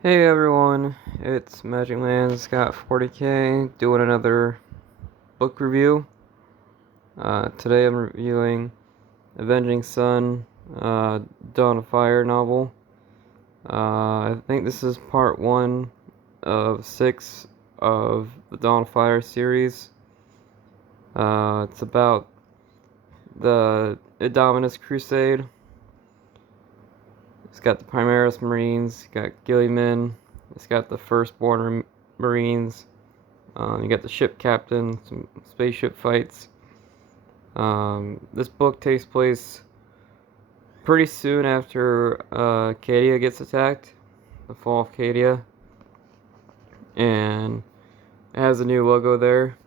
Hey everyone, it's Magic Man Scott 40K doing another book review. Today I'm reviewing Avenging Sun, Dawn of Fire novel. I think this is part 1 of 6 of the Dawn of Fire series. It's about the Indomitus Crusade. It's got the Primaris Marines, it's got Gilliman, it's got the Firstborn Marines. You got the ship captain, some spaceship fights. This book takes place pretty soon after Cadia gets attacked, the fall of Cadia, and it has a new logo there.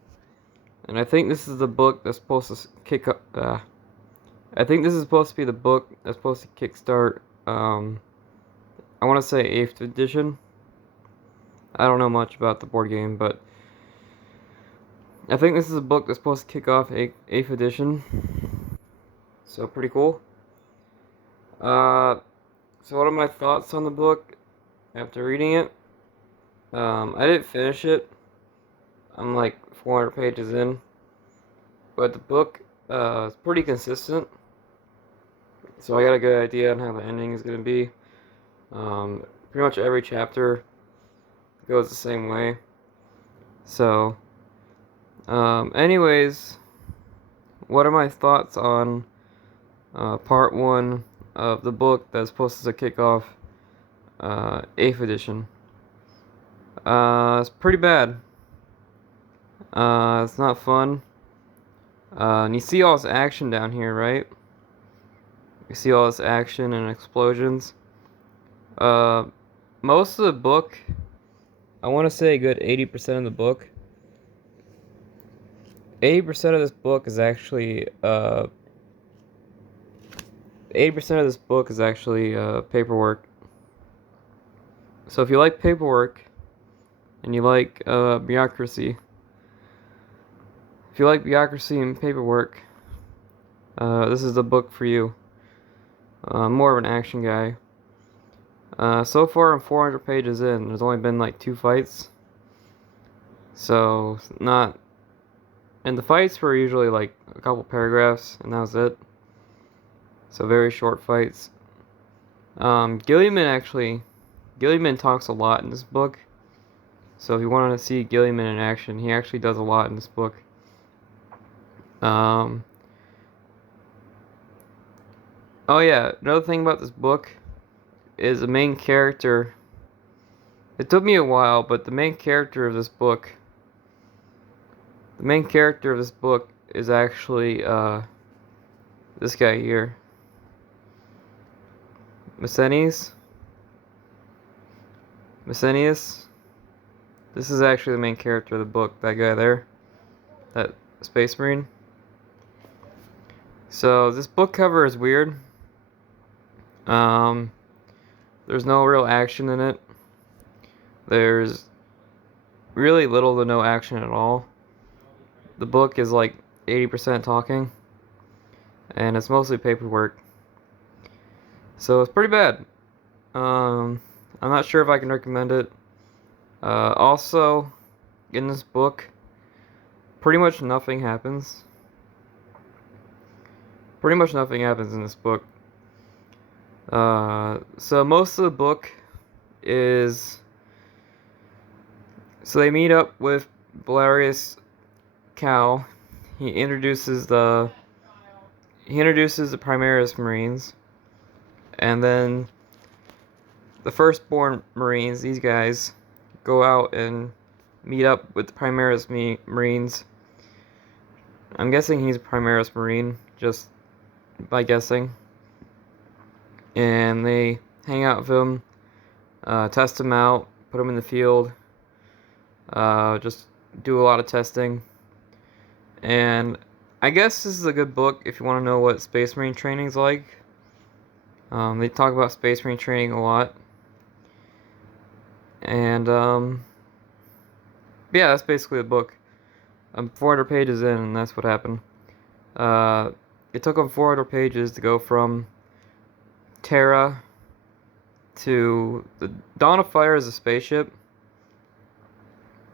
And I think this is the book that's supposed to kick up. I think this is supposed to be the book that's supposed to kickstart. I want to say 8th edition. I don't know much about the board game, but I think this is a book that's supposed to kick off 8th edition. So pretty cool. So what are my thoughts on the book after reading it? I didn't finish it. I'm like 400 pages in, but the book is pretty consistent. So I got a good idea on how the ending is gonna be. Pretty much every chapter goes the same way. So, anyways, what are my thoughts on part 1 of the book that's supposed to kick off 8th edition? It's pretty bad. It's not fun. And you see all this action down here, right? You see all this action and explosions. Most of the book, I want to say a good 80% of the book. 80% of this book is actually, 80% of this book is actually paperwork. So if you like paperwork, and you like bureaucracy, if you like bureaucracy and paperwork, this is the book for you. I'm more of an action guy. So far I'm 400 pages in. There's only been like 2 fights. So, not... And the fights were usually like a couple paragraphs, and that was it. So very short fights. Gilliman talks a lot in this book. So if you wanted to see Gilliman in action, he actually does a lot in this book. Oh yeah, another thing about this book is the main character. It took me a while, but the main character of this book is actually this guy here. Messenius. This is actually the main character of the book, that guy there. That Space Marine. So this book cover is weird. There's no real action in it. There's really little to no action at all. The book is like 80% talking, and it's mostly paperwork. So it's pretty bad. I'm not sure if I can recommend it. Also, in this book, pretty much nothing happens. Pretty much nothing happens in this book. So most of the book is... So they meet up with Valerius Cal. He introduces the Primaris Marines. And then the Firstborn Marines, these guys, go out and meet up with the Primaris Marines. I'm guessing he's a Primaris Marine, just by guessing. And they hang out with him, test him out, put him in the field, just do a lot of testing. And I guess this is a good book if you want to know what Space Marine training is like. They talk about Space Marine training a lot. And, yeah, that's basically the book. I'm 400 pages in, and that's what happened. It took them 400 pages to go from Terra to the Dawn of Fire is a spaceship.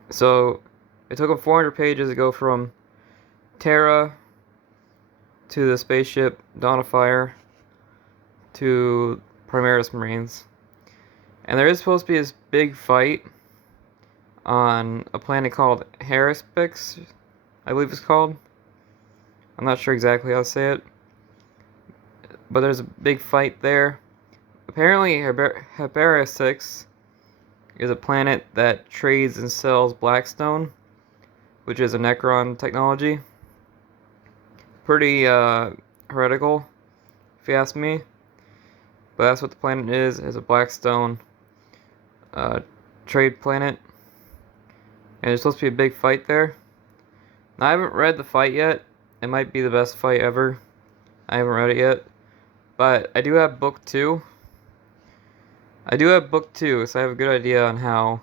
So it took them 400 pages to go from Terra to the spaceship Dawn of Fire to Primaris Marines. And there is supposed to be this big fight on a planet called Haraspix, I believe it's called. I'm not sure exactly how to say it, but there's a big fight there. Apparently, Haraspix is a planet that trades and sells Blackstone, which is a Necron technology. Pretty heretical, if you ask me. But that's what the planet is a Blackstone trade planet. And there's supposed to be a big fight there. Now, I haven't read the fight yet. It might be the best fight ever. I haven't read it yet. But I do have book 2. So I have a good idea on how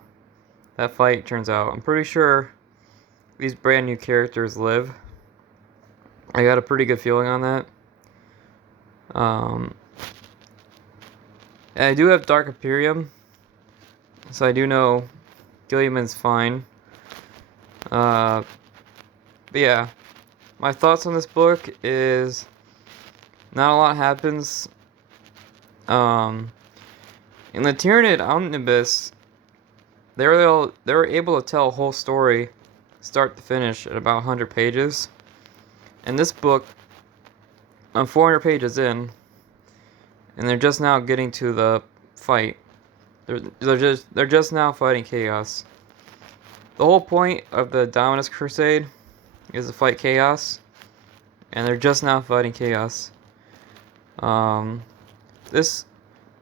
that fight turns out. I'm pretty sure these brand new characters live. I got a pretty good feeling on that. And I do have Dark Imperium, so I do know Gilliman's fine. But yeah, my thoughts on this book is not a lot happens. In the Tyranid Omnibus, they were able to tell a whole story, start to finish, at about 100 pages. In this book, I'm 400 pages in, and they're just now getting to the fight. They're just now fighting Chaos. The whole point of the Indomitus Crusade is to fight Chaos, and they're just now fighting Chaos. This,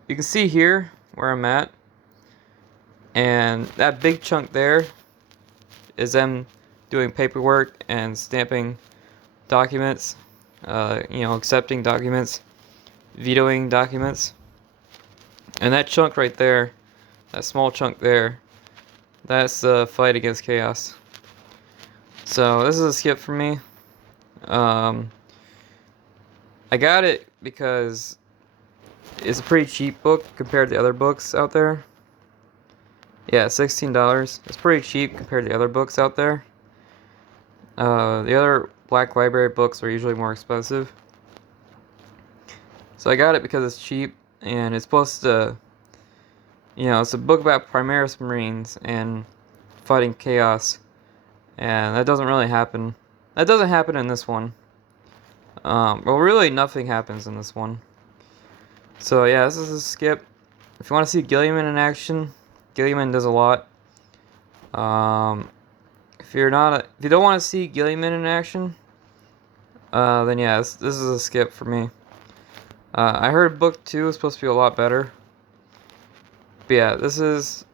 you can see here where I'm at, and that big chunk there is them doing paperwork and stamping documents, accepting documents, vetoing documents. And that chunk right there, that small chunk there, that's the fight against Chaos. So this is a skip for me. I got it because it's a pretty cheap book compared to other books out there. Yeah, $16. It's pretty cheap compared to other books out there. The other Black Library books are usually more expensive. So I got it because it's cheap, and it's supposed to, it's a book about Primaris Marines and fighting Chaos, and that doesn't really happen. That doesn't happen in this one. Well, really nothing happens in this one. So yeah, this is a skip. If you want to see Gilliman in action, Gilliman does a lot. If you don't want to see Gilliman in action, then yeah, this is a skip for me. I heard book 2 is supposed to be a lot better. But yeah, this is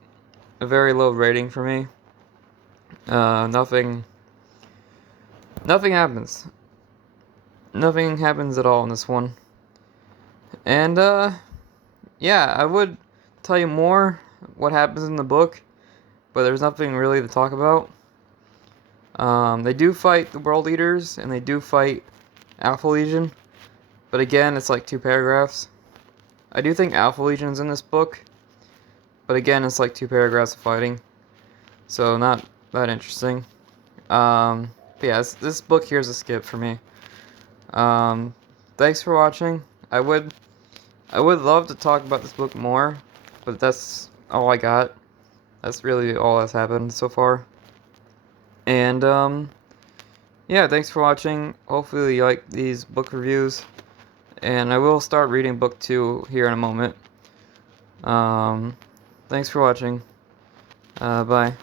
a very low rating for me. Nothing happens. Nothing happens at all in this one. And, yeah, I would tell you more what happens in the book, but there's nothing really to talk about. They do fight the World Eaters, and they do fight Alpha Legion, but again, it's like 2 paragraphs. I do think Alpha Legion's in this book, but again, it's like 2 paragraphs of fighting, so not that interesting. But yeah, this book here is a skip for me. Thanks for watching. I would love to talk about this book more, but that's all I got. That's really all that's happened so far. And, yeah, thanks for watching. Hopefully you like these book reviews. And I will start reading book 2 here in a moment. Thanks for watching. Bye.